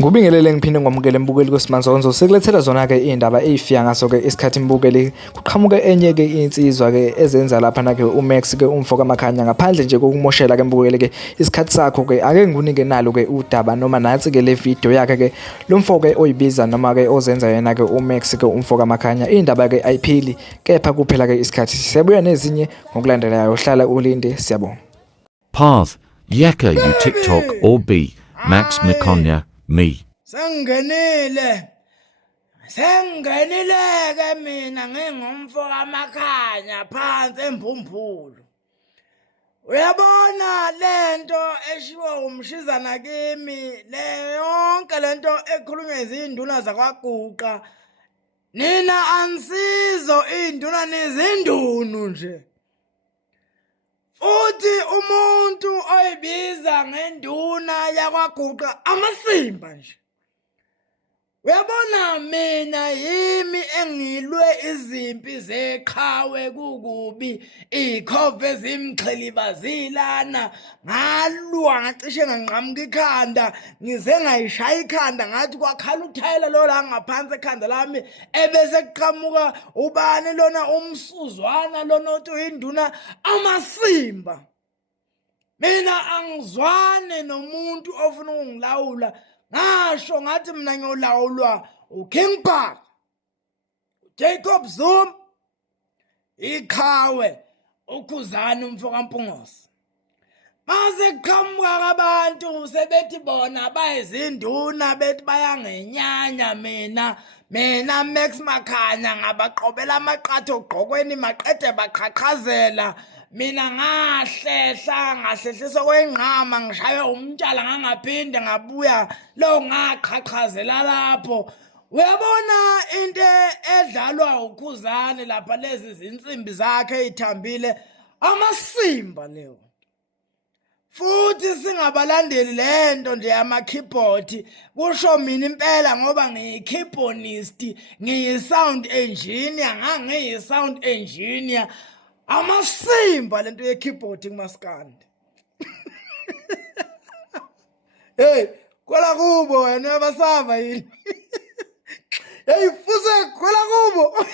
Ngubingelele ngiphinde ngomukele mbukeli kwesimanje sekulethela zona-ke iy'ndaba ey'fika ngaso-ke isikhathi mbukeli kuqhamuke enye-ke insizwa-ke ezenza lapha-na-ke uMax-ke umfo kaMakhanya ngaphandle nje kokumoshela-ke mbukeli-ke isikhathi sakho-ke ake ngikunike nalo-ke udaba noma nansi-ke le video yakhe-ke lo mfo-ke oyibiza noma-ke ozenza yena-ke uMax-ke umfo kaMakhanya iy'ndaba-ke ayiphili kepha kuphela-ke isikhathi siyabuya nezinye ngokulandelayo hlala ulinde siyabonga. Path, Yeka you TikTok or B, Max Makhanya, me. Sengenile-ke mina ngingumfo kaMakhanya phansi emphumphulu. Uyabona lento eshiwo umshizana kimi, le yonke lento ekhulunywa izinduna zakwaGuqa. Nina anisizo induna nizindunu nje. Futhi umuntu oyibiza ngenduna yakwaGuqa amasimba nje. Uyabona mina yimi engilwe izimpi zeqhawe kukubi ikhove zimxhelibazilana ngalwa ngacishe nganqamuka ikhanda ngize ngayishaya ikhanda ngathi kwakhala uthayela lo la ngaphansi ekhanda lami ebese kuqhamuka ubani lona umsuzwana lona othi uyinduna amasimba. Mina angizwane nomuntu ofuna ukungilawula. Ngasho ngathi mina ngiyolawulwa uKing Park, Jacob Zuma, iqhawe, uKhuzani umfo kaMpungose. Mase kuqhamuka abantu sebethi bona bayizinduna bethi bayangenyanya mina Max Makhanya ngabaqobela amaqatho ogqokweni maqede baqhaqhazela. Mina ngahlehliswa kwengqama ngishaye umtshela ngangaphinde ngabuya lo ngaqhaqhazela lapho. Uyabona into edlalwa uKhuzani lapha lezi zinsimbi zakhe ezithambile amasimba leyo. Futhi singabalandeli lento nje ama keyboard kusho mina impela ngoba ngiyikeyboardist, ngiyi-sound engineer, ngangiyi-sound engineer. Amasimba lento ye-keyboard kumaskandi. Hey, kwela kubo wena uyabasava yini? Hey, fuse kwela kubo.